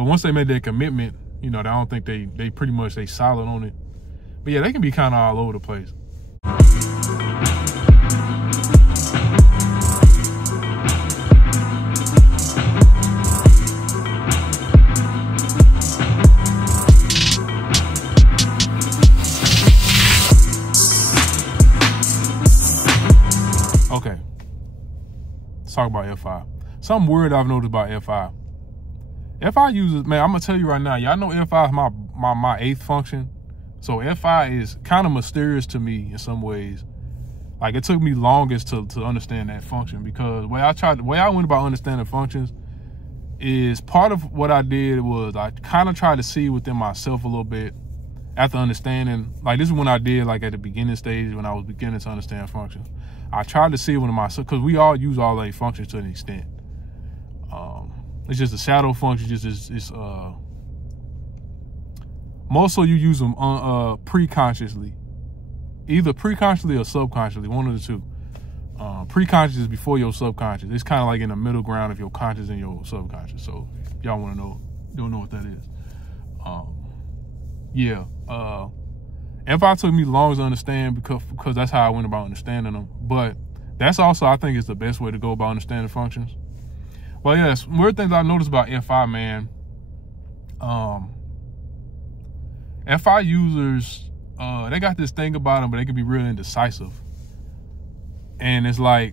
But once they made their commitment, you know, I don't think they pretty much they solid on it. But yeah, they can be kind of all over the place. Okay, let's talk about F5. Something weird I've noticed about F5. F5 uses, man, I'm gonna tell you right now, y'all know F5 is my eighth function. So F5 is kind of mysterious to me in some ways. Like, it took me longest to understand that function, because the way I went about understanding functions is, part of what I did was I kind of tried to see within myself a little bit after understanding. Like, this is when I did, like, at the beginning stage when I was beginning to understand functions. I tried to see within myself, because we all use all these functions to an extent. It's just a shadow function. It's most so you use them pre-consciously, either pre-consciously or subconsciously, one of the two. Pre-conscious is before your subconscious. It's kind of like in the middle ground of your conscious and your subconscious. So if y'all want to know, don't know what that is. Yeah. F5 took me long to understand because that's how I went about understanding them. But that's also, I think, is the best way to go about understanding functions. Well, yes, weird things I noticed about F5, man. F5 users, they got this thing about them, but they can be real indecisive. And it's like,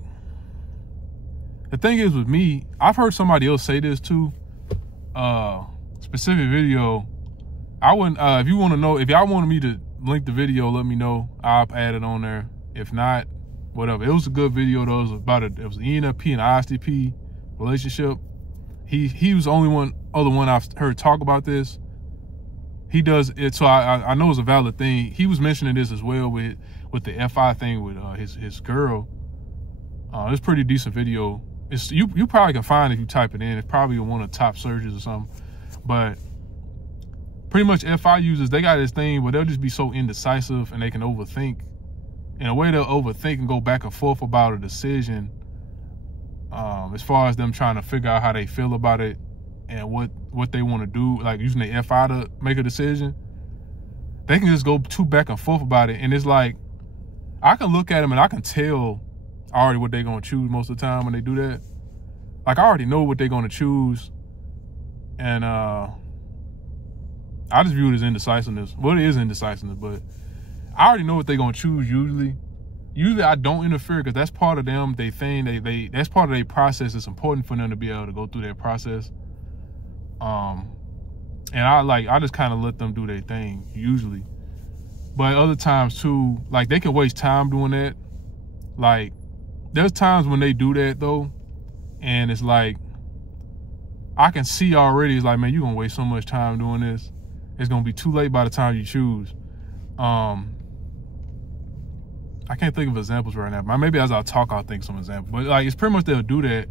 the thing is with me, I've heard somebody else say this too. Specific video, I wouldn't, if you want to know, if y'all wanted me to link the video, let me know. I'll add it on there. If not, whatever. It was a good video though. It was it was an ENFP and ISTP relationship. He was the only other one I've heard talk about this. He does it, so I know it's a valid thing. He was mentioning this as well with the F5 thing with his girl. It's a pretty decent video. It's you probably can find it if you type it in. It's probably one of the top searches or something. But pretty much F5 users, they got this thing where they'll just be so indecisive and they can overthink. In a way, they'll overthink and go back and forth about a decision. As far as them trying to figure out how they feel about it and what they want to do, like using the F5 to make a decision, they can just go too back and forth about it. And it's like, I can look at them and I can tell already what they're going to choose most of the time when they do that. Like, I already know what they're going to choose. And I just view it as indecisiveness. Well, it is indecisiveness, but I already know what they're going to choose usually. Usually I don't interfere because that's part of them. They think that's part of their process. It's important for them to be able to go through that process. And I just kind of let them do their thing usually. But other times too, like, they can waste time doing that. Like, there's times when they do that though, and it's like, I can see already, it's like, man, you're gonna waste so much time doing this. It's gonna be too late by the time you choose. I can't think of examples right now. Maybe as I talk, I'll think some examples. But like, it's pretty much they'll do that.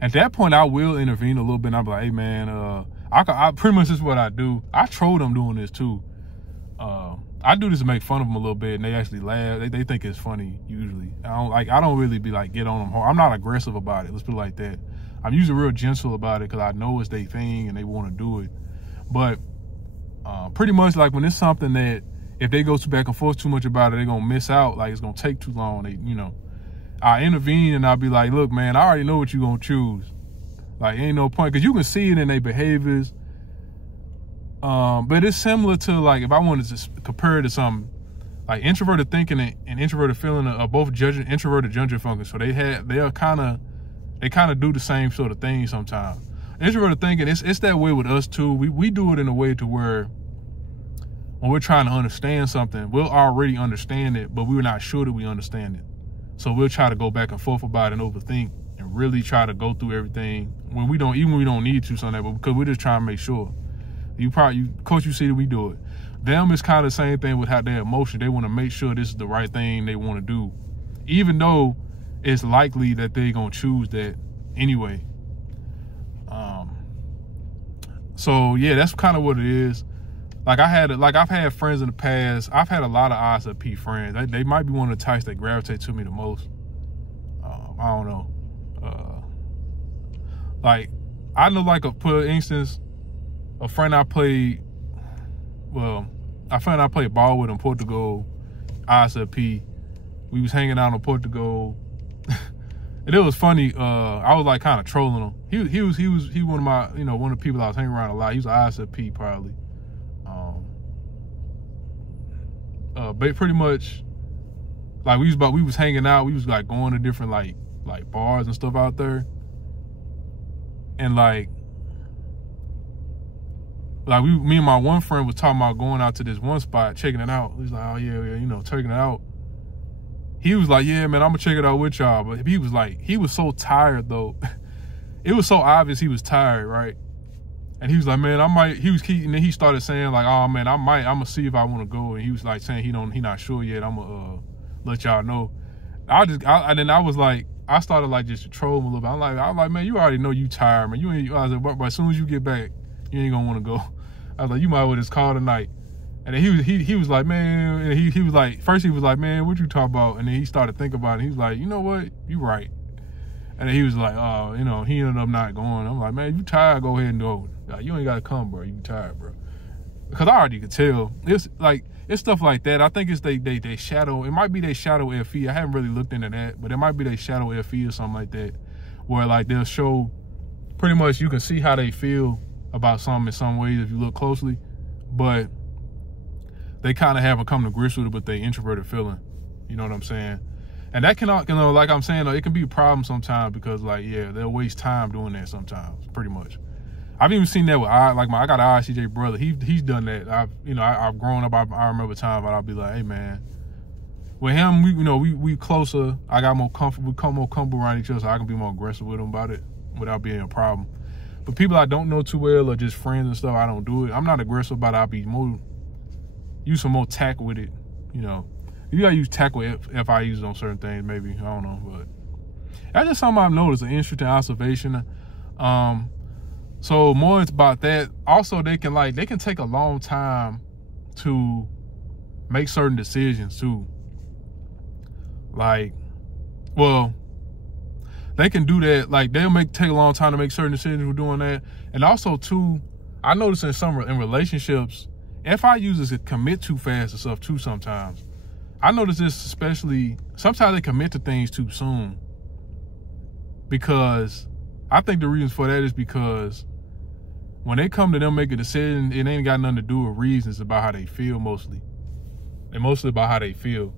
At that point, I will intervene a little bit. And I'll be like, hey man, I pretty much this is what I do. I troll them doing this too. I do this to make fun of them a little bit, and they actually laugh. They think it's funny usually. I don't really be like get on them hard. I'm not aggressive about it. Let's put it like that. I'm usually real gentle about it because I know it's their thing and they want to do it. But pretty much like when it's something that if they go too back and forth too much about it, they're gonna miss out. Like, it's gonna take too long. I intervene and I'll be like, look, man, I already know what you're gonna choose. Like, ain't no point, because you can see it in their behaviors. But it's similar to, like, if I wanted to compare it to something, like introverted thinking and introverted feeling are both introverted judging functions. So they kind of do the same sort of thing sometimes. Introverted thinking, it's that way with us too. We do it in a way to where when we're trying to understand something, we'll already understand it, but we're not sure that we understand it. So we'll try to go back and forth about it and overthink and really try to go through everything when we don't need to something, but because we're just trying to make sure. Coach, you see that we do it. Them is kind of the same thing with how their emotion. They want to make sure this is the right thing they want to do, even though it's likely that they're gonna choose that anyway. So yeah, that's kind of what it is. Like, I've had friends in the past. I've had a lot of ISTP friends. They might be one of the types that gravitate to me the most. I don't know. Like, I know, like, for instance, a friend I played ball with in Portugal, ISTP. We was hanging out in Portugal. And it was funny. I was like kind of trolling him. He was one of my, one of the people I was hanging around a lot. He was an ISTP probably. But pretty much, like we was hanging out. We was like going to different like bars and stuff out there. And like me and my one friend was talking about going out to this one spot, checking it out. He was like, oh yeah, checking it out. He was like, yeah, man, I'm gonna check it out with y'all. But he was so tired though. It was so obvious he was tired, right? And he was like, man, and then he started saying like, oh man, I'm gonna see if I wanna go. And he was like saying he not sure yet. I'm gonna let y'all know. I was like, I started like just to troll him a little bit. I'm like, man, you already know you tired, man. I was like, but as soon as you get back, you ain't gonna wanna go. I was like, you might as well just call tonight. And then he was like, man, and he was like, first he was like, man, what you talk about? And then he started thinking about it. He was like, you know what? You right. And then he was like, oh, he ended up not going. I'm like, man, if you tired, go ahead and go. Like, you ain't got to come, bro. You tired, bro. Because I already could tell. It's stuff like that. I think it's they shadow. It might be they shadow FE. I haven't really looked into that, but it might be they shadow FE or something like that, where like they'll show pretty much you can see how they feel about something in some ways if you look closely, but they kind of haven't come to grips with it with their introverted feeling. You know what I'm saying? And that can, like I'm saying, it can be a problem sometimes because, like, yeah, they'll waste time doing that sometimes, pretty much. I've even seen that with I got an ISTJ brother. He's done that. I've grown up. I remember time, but I'll be like, hey man, with him, we closer. I got more comfortable. We become more comfortable around each other, so I can be more aggressive with him about it without being a problem. But people I don't know too well or just friends and stuff, I don't do it. I'm not aggressive about it. I'll be more. Use some more tact with it, You gotta use tact if I use it on certain things, maybe. I don't know, but that's just something I've noticed, an interesting observation. So more it's about that. Also, they can take a long time to make certain decisions too. Like, well, they can do that. Like they'll take a long time to make certain decisions with doing that. And also too, I notice in relationships, FI users commit too fast and stuff too sometimes. I notice this especially, sometimes they commit to things too soon. Because I think the reason for that is because when they come to them make a decision, it ain't got nothing to do with reasons, about how they feel mostly. And mostly about how they feel.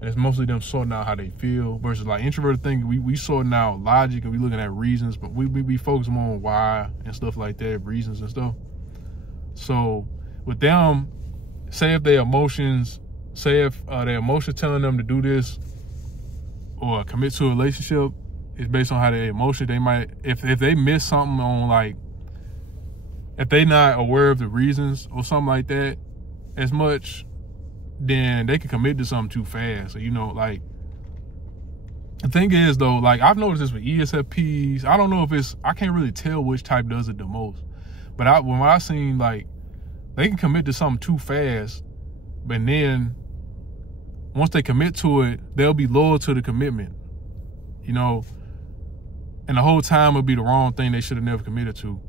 And it's mostly them sorting out how they feel versus like introverted thing, we sorting out logic and we looking at reasons, but we focus more on why and stuff like that, reasons and stuff. So with them, say if their emotions telling them to do this or commit to a relationship is based on how their emotion, they might, if they miss something on like, if they not aware of the reasons or something like that as much, then they can commit to something too fast. So, like, the thing is though, like I've noticed this with ESFPs. I don't know if I can't really tell which type does it the most. But when I seen, like, they can commit to something too fast, but then once they commit to it, they'll be loyal to the commitment, and the whole time it'll be the wrong thing they should have never committed to.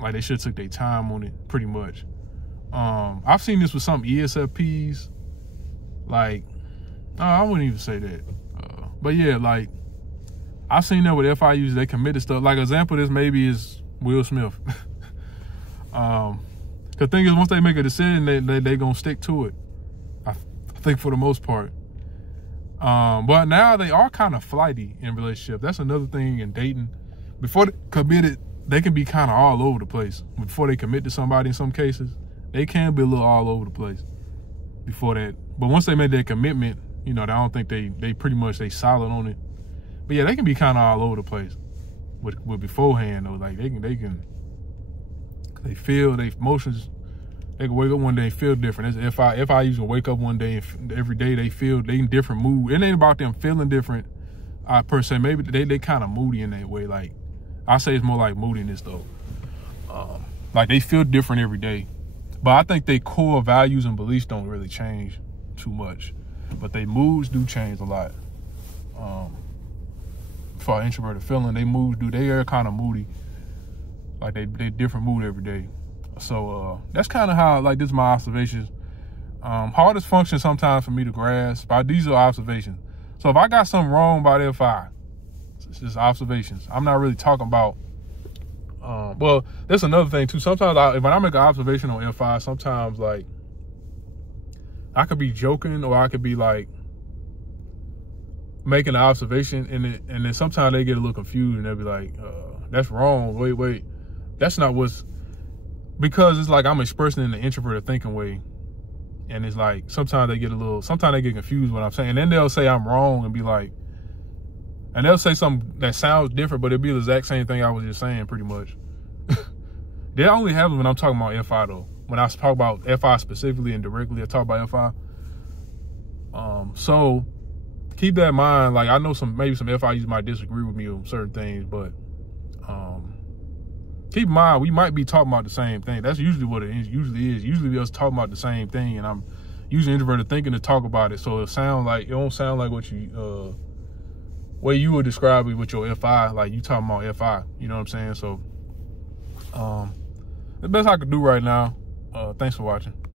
Like they should have took their time on it, pretty much. I've seen this with some ESFPs. Like, I wouldn't even say that. But yeah, like I've seen that with FIUs. They committed stuff. Like example of this maybe is Will Smith. The thing is, once they make a decision, they gonna stick to it. I think for the most part. But now they are kind of flighty in relationship. That's another thing in dating. Before they committed, they can be kind of all over the place. Before they commit to somebody, in some cases, they can be a little all over the place before that. But once they made that commitment, I don't think they pretty much they solid on it. But yeah, they can be kind of all over the place. With beforehand though, like they feel their emotions. They can wake up one day and feel different. If I usually wake up one day and every day they feel they in different mood. It ain't about them feeling different per se. Maybe they kind of moody in that way. Like I say it's more like moodiness though. Like they feel different every day. But I think their core values and beliefs don't really change too much. But their moods do change a lot. For introverted feeling, they are kind of moody. Like they different mood every day. So that's kind of how, like, this is my observations. Hardest function sometimes for me to grasp, but these are observations. So if I got something wrong about F5, it's just observations. I'm not really talking about, well, that's another thing too. Sometimes when I make an observation on F5, sometimes like I could be joking or I could be like making an observation, and then sometimes they get a little confused and they'll be like, that's wrong. Wait. That's not what's, because it's like I'm expressing in the introverted thinking way. And it's like, sometimes they get confused what I'm saying. And then they'll say I'm wrong and be like, and they'll say something that sounds different, but it'll be the exact same thing I was just saying pretty much. They only happen when I'm talking about F5 though. When I talk about F5 specifically and directly, I talk about F5. So keep that in mind. Like, I know maybe some FIs might disagree with me on certain things, but keep in mind, we might be talking about the same thing. That's usually what it usually is. Usually us talking about the same thing, and I'm using introverted thinking to talk about it. So it don't sound like what you, way you would describe it with your FI, like you talking about FI. You know what I'm saying? So the best I could do right now. Thanks for watching.